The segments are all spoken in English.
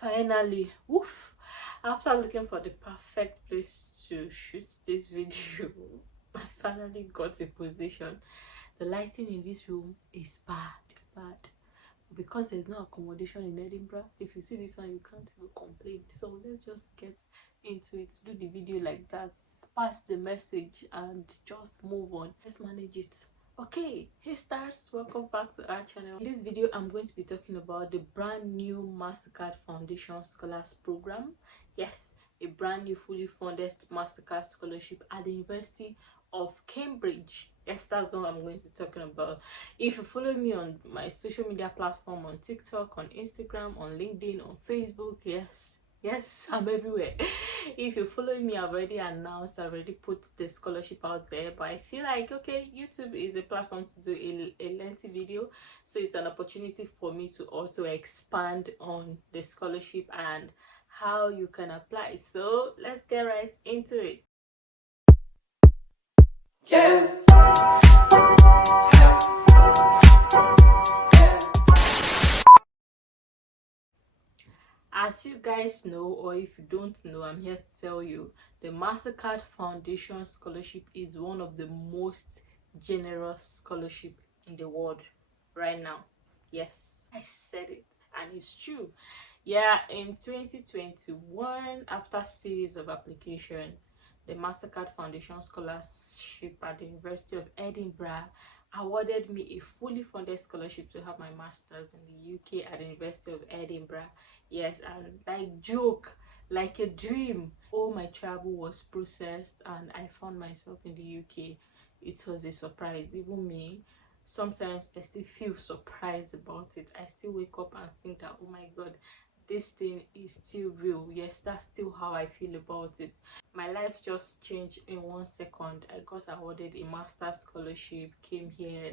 Finally, woof, after looking for the perfect place to shoot this video, I finally got a position. The lighting in this room is bad, because there's no accommodation in Edinburgh. If you see this one, you can't even complain. So let's just get into it, do the video like that, pass the message and just move on. Let's manage it. Okay, hey stars, welcome back to our channel. In this video I'm going to be talking about the brand new Mastercard Foundation Scholars Program. Yes, a brand new fully funded Mastercard scholarship at the University of Cambridge. Yes, that's what I'm going to be talking about. If you follow me on my social media platform, on TikTok, on Instagram, on LinkedIn, on Facebook, yes, I'm everywhere. If you follow me, I've already announced, I've already put the scholarship out there, but I feel like, okay, YouTube is a platform to do a lengthy video, so it's an opportunity for me to also expand on the scholarship and how you can apply. So let's get right into it. Yeah. As you guys know, or if you don't know, I'm here to tell you, the Mastercard Foundation Scholarship is one of the most generous scholarship in the world right now. Yes, I said it, and it's true. Yeah, in 2021, after series of application, the Mastercard Foundation Scholarship at the University of Edinburgh awarded me a fully funded scholarship to have my master's in the UK at the University of Edinburgh. Yes, and like joke, like a dream, all my travel was processed and I found myself in the UK. It was a surprise. Even me, sometimes I still feel surprised about it. I still wake up and think that, oh my god, this thing is still real. Yes, that's still how I feel about it. My life just changed in 1 second. I got awarded a master's scholarship, came here,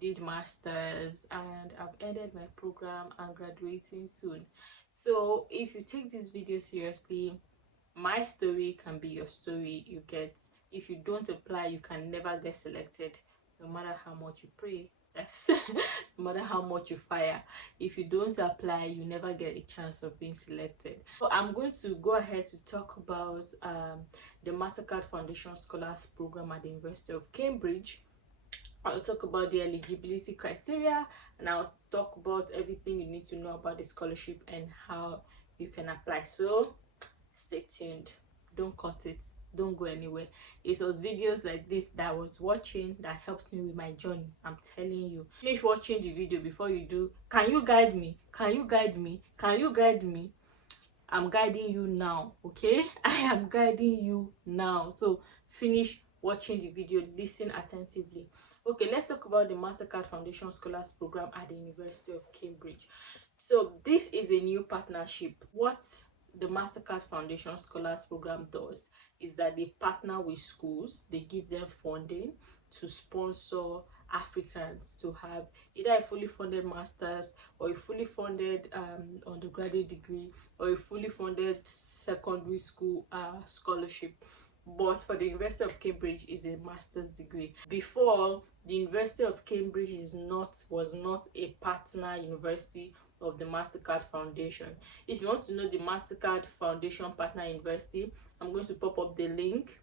did masters, and I've ended my program and graduating soon. So if you take this video seriously, my story can be your story. You get, if you don't apply, you can never get selected, no matter how much you pray. That's no matter how much you fire. If you don't apply, you never get a chance of being selected. So I'm going to go ahead to talk about the Mastercard Foundation Scholars Program at the University of Cambridge. I'll talk about the eligibility criteria, and I'll talk about everything you need to know about the scholarship and how you can apply. So stay tuned, don't cut it, don't go anywhere. It was videos like this that I was watching that helped me with my journey. I'm telling you, finish watching the video before you do. Can you guide me? Can you guide me? Can you guide me? I'm guiding you now, okay? I am guiding you now. So finish watching the video, listen attentively. Okay, let's talk about the Mastercard Foundation Scholars Program at the University of Cambridge. So this is a new partnership. What the Mastercard Foundation Scholars Program does is that they partner with schools. They give them funding to sponsor Africans to have either a fully funded master's or a fully funded undergraduate degree or a fully funded secondary school scholarship. But for the University of Cambridge is a master's degree. Before, the University of Cambridge was not a partner university of the Mastercard Foundation. If you want to know the Mastercard Foundation partner university, I'm going to pop up the link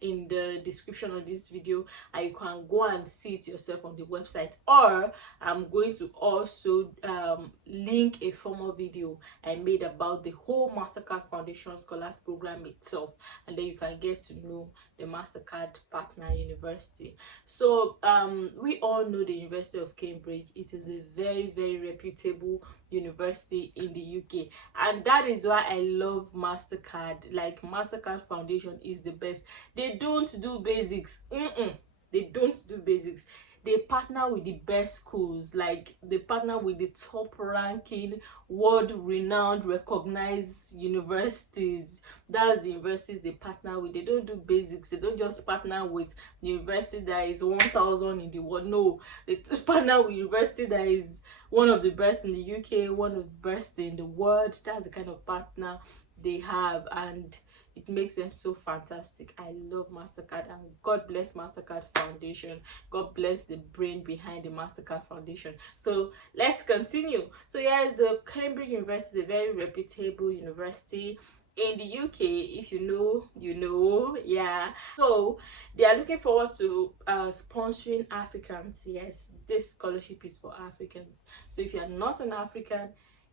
in the description of this video and you can go and see it yourself on the website, or I'm going to also link a formal video I made about the whole Mastercard Foundation Scholars Program itself, and then you can get to know the Mastercard partner university. So we all know the University of Cambridge. It is a very, very reputable university in the UK, and that is why I love Mastercard. Like, Mastercard Foundation is the best. They don't do basics. They don't do basics. They partner with the best schools. Like, they partner with the top ranking, world renowned, recognized universities. That's the universities they partner with. They don't do basics. They don't just partner with the university that is 1,000 in the world. No, they partner with university that is one of the best in the UK, one of the best in the world. That's the kind of partner they have. And it makes them so fantastic. I love Mastercard, and God bless Mastercard Foundation. God bless the brain behind the Mastercard Foundation. So let's continue. So yes, the Cambridge University is a very reputable university in the UK. If you know, you know. Yeah, so they are looking forward to sponsoring Africans. Yes, this scholarship is for Africans. So if you are not an African,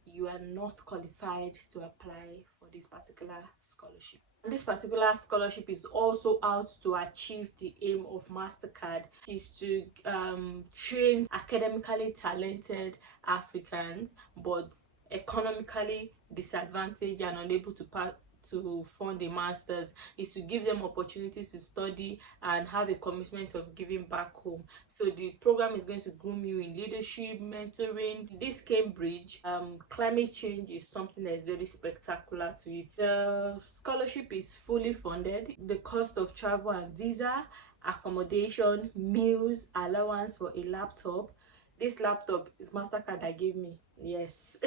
you are not qualified to apply for this particular scholarship. And this particular scholarship is also out to achieve the aim of Mastercard, is to train academically talented Africans but economically disadvantaged and unable to fund a master's, is to give them opportunities to study and have a commitment of giving back home. So the program is going to groom you in leadership, mentoring. This Cambridge, climate change is something that is very spectacular to it. The scholarship is fully funded. The cost of travel and visa, accommodation, meals, allowance for a laptop. This laptop is Mastercard that gave me. Yes.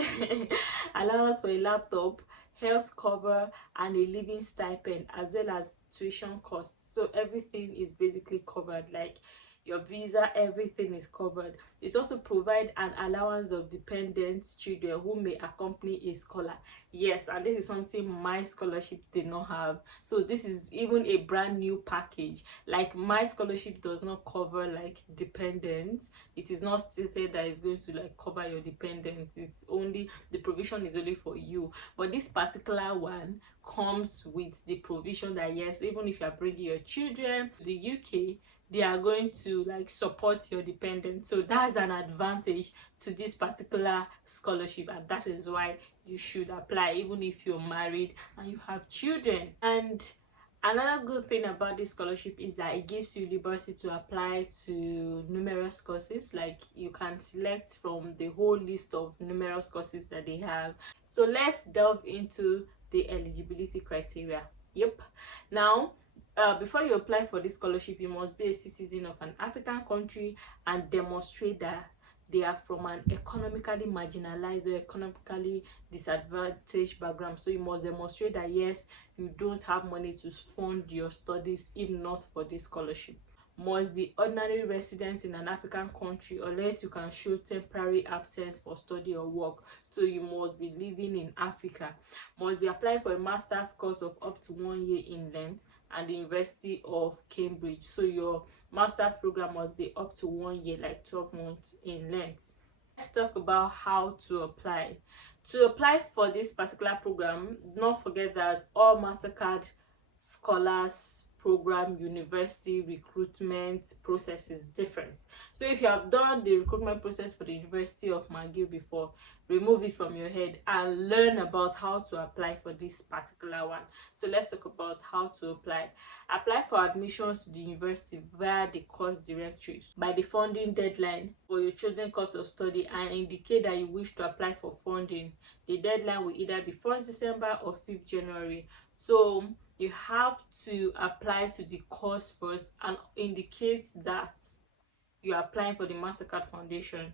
Allowance for a laptop, health cover, and a living stipend, as well as tuition costs. So everything is basically covered, like your visa, everything is covered. It also provides an allowance of dependent children who may accompany a scholar. Yes, and this is something my scholarship did not have. So this is even a brand new package. Like, my scholarship does not cover like dependents. It is not stated that it's going to like cover your dependents. It's only, the provision is only for you. But this particular one comes with the provision that yes, even if you are bringing your children to the UK, they are going to like support your dependents. So that's an advantage to this particular scholarship, and that is why you should apply even if you're married and you have children. And another good thing about this scholarship is that it gives you liberty to apply to numerous courses. Like, you can select from the whole list of numerous courses that they have. So let's delve into the eligibility criteria. Yep. Now, before you apply for this scholarship, you must be a citizen of an African country and demonstrate that they are from an economically marginalized or economically disadvantaged background. So you must demonstrate that yes, you don't have money to fund your studies if not for this scholarship. Must be ordinary residents in an African country unless you can show temporary absence for study or work. So you must be living in Africa. Must be applying for a master's course of up to 1 year in length and the University of Cambridge. So your master's program must be up to 1 year, like 12 months in length. Let's talk about how to apply. To apply for this particular program, don't forget that all Mastercard scholars program university recruitment process is different. So if you have done the recruitment process for the University of McGill before, remove it from your head and learn about how to apply for this particular one. So let's talk about how to apply. Apply for admissions to the university via the course directories by the funding deadline for your chosen course of study, and indicate that you wish to apply for funding. The deadline will either be 1st December or 5th January. So you have to apply to the course first and indicate that you are applying for the Mastercard Foundation.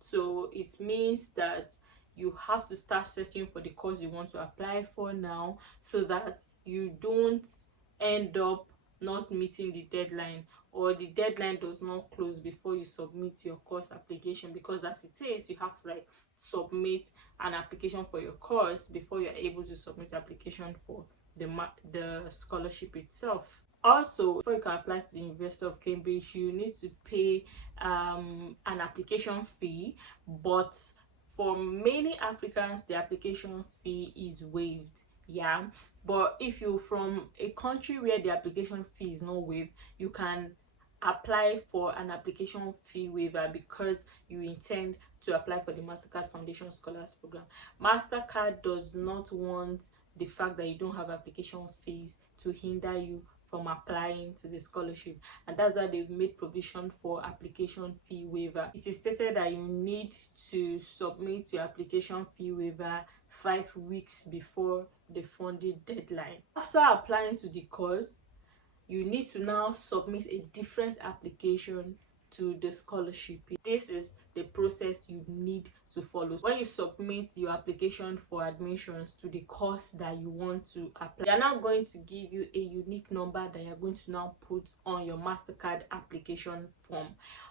So it means that you have to start searching for the course you want to apply for now, so that you don't end up not meeting the deadline, or the deadline does not close before you submit your course application. Because as it is, you have to like submit an application for your course before you're able to submit application for the scholarship itself. Also, before you can apply to the University of Cambridge, you need to pay an application fee, but for many Africans the application fee is waived. Yeah, but if you're from a country where the application fee is not waived, you can apply for an application fee waiver because you intend to apply for the Mastercard Foundation Scholars Program. Mastercard does not want the fact that you don't have application fees to hinder you from applying to the scholarship, and that's why they've made provision for application fee waiver. It is stated that you need to submit your application fee waiver 5 weeks before the funding deadline. After applying to the course, you need to now submit a different application to the scholarship. This is the process you need to follow. When you submit your application for admissions to the course that you want to apply, they are now going to give you a unique number that you're going to now put on your Mastercard application form.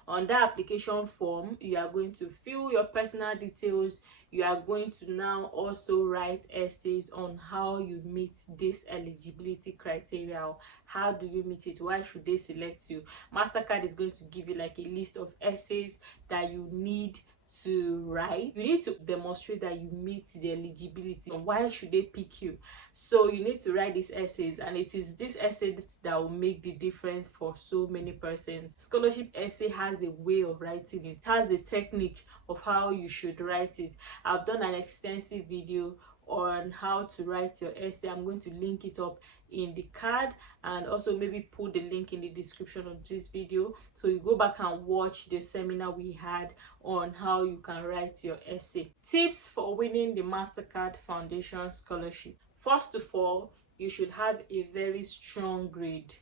On that application form, you are going to fill your personal details. You are going to now also write essays on how you meet this eligibility criteria. How do you meet it? Why should they select you? Mastercard is going to give you like a list of essays that you need to write. You need to demonstrate that you meet the eligibility. Why should they pick you? So you need to write these essays, and it is these essays that will make the difference for so many persons. Scholarship essay has a way of writing it. It has a technique of how you should write it. I've done an extensive video on how to write your essay. I'm going to link it up in the card, and also maybe put the link in the description of this video, so you go back and watch the seminar we had on how you can write your essay. Tips for winning the Mastercard Foundation Scholarship. First of all, you should have a very strong grade.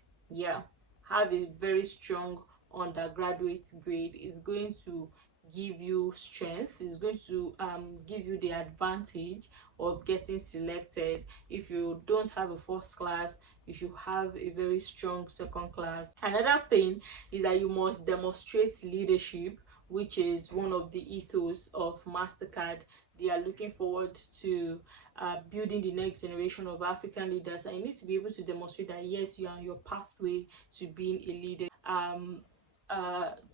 Have a very strong undergraduate grade. It's going to give you strength. It's going to give you the advantage of getting selected. If you don't have a first class, you should have a very strong second class. Another thing is that you must demonstrate leadership, which is one of the ethos of Mastercard. They are looking forward to building the next generation of African leaders, and you need to be able to demonstrate that yes, you are on your pathway to being a leader.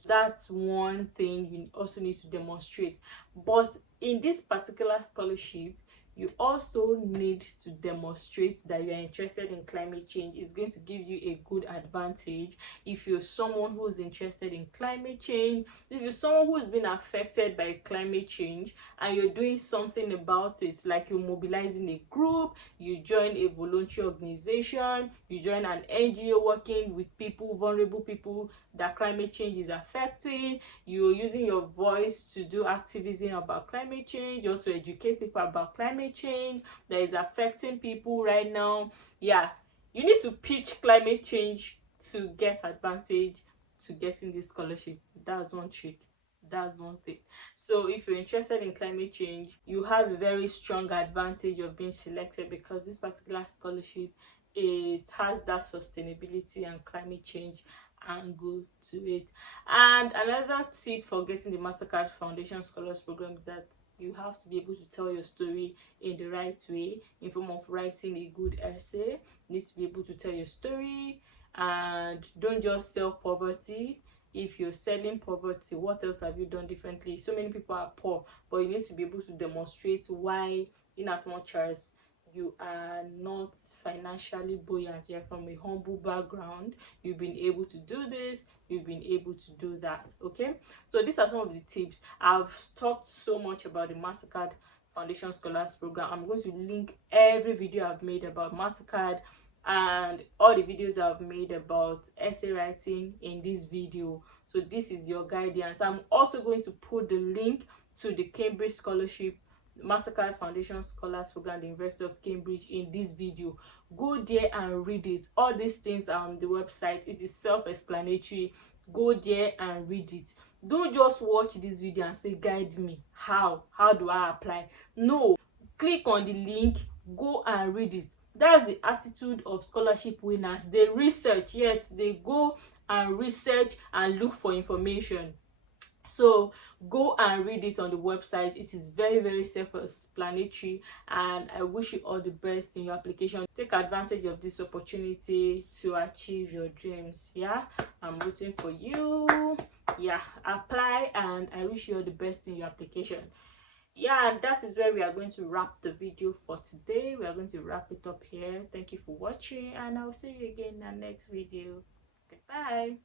That's one thing you also need to demonstrate. But in this particular scholarship, you also need to demonstrate that you are interested in climate change. It's going to give you a good advantage if you're someone who is interested in climate change, if you're someone who has been affected by climate change and you're doing something about it, like you're mobilizing a group, you join a voluntary organization, you join an NGO working with people, vulnerable people that climate change is affecting, you're using your voice to do activism about climate change or to educate people about climate change that is affecting people right now. You need to pitch climate change to get advantage to getting this scholarship. That's one trick. That's one thing. So if you're interested in climate change, you have a very strong advantage of being selected, because this particular scholarship, it has that sustainability and climate change angle to it. And another tip for getting the Mastercard Foundation Scholars Program is that you have to be able to tell your story in the right way, in form of writing a good essay. You need to be able to tell your story, and don't just sell poverty. If you're selling poverty, what else have you done differently? So many people are poor, but you need to be able to demonstrate why, in as much as you are not financially buoyant, you're from a humble background, you've been able to do this, you've been able to do that. Okay, so these are some of the tips. I've talked so much about the Mastercard Foundation Scholars Program. I'm going to link every video I've made about Mastercard and all the videos I've made about essay writing in this video, so this is your guidance. I'm also going to put the link to the Cambridge Scholarship Mastercard Foundation Scholars Program, the University of Cambridge, in this video. Go there and read it. All these things are on the website. It is self-explanatory. Go there and read it. Don't just watch this video and say, guide me, how do I apply? No, click on the link, go and read it. That's the attitude of scholarship winners. They research. Yes, they go and research and look for information. So go and read it on the website. It is very, very self-explanatory, and I wish you all the best in your application. Take advantage of this opportunity to achieve your dreams. I'm rooting for you. Apply, and I wish you all the best in your application. And that is where we are going to wrap the video for today. We are going to wrap it up here. Thank you for watching, and I'll see you again in our next video. Goodbye.